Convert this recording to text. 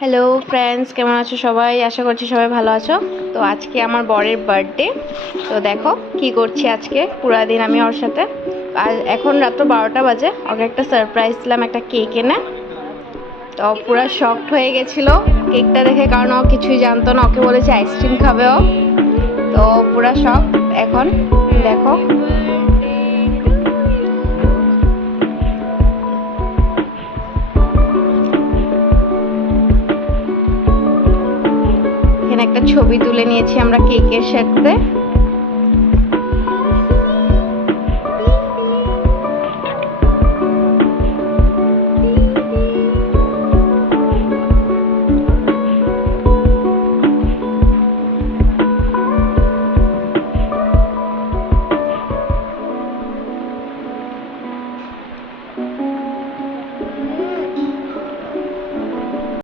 Hello friends, কেমন আছো সবাই? আশা করছি সবাই ভালো আছো। তো আজকে আমার বরের বার্থডে। তো দেখো কি করছি আজকে পুরা দিন আমি ওর সাথে। আর এখন রাত্র 12টা বাজে, ওকে একটা সারপ্রাইজ দিলাম, একটা কেক এনে। তো পুরা শকড হয়ে গেছিলো কেকটা দেখে, কারণ ও কিছুই জানতো না। ওকে বলেছে আইসক্রিম খাবে ও, তো পুরা শক। এখন দেখো এখানে একটা ছবি তুলে নিয়েছি আমরা কেকের সাথে।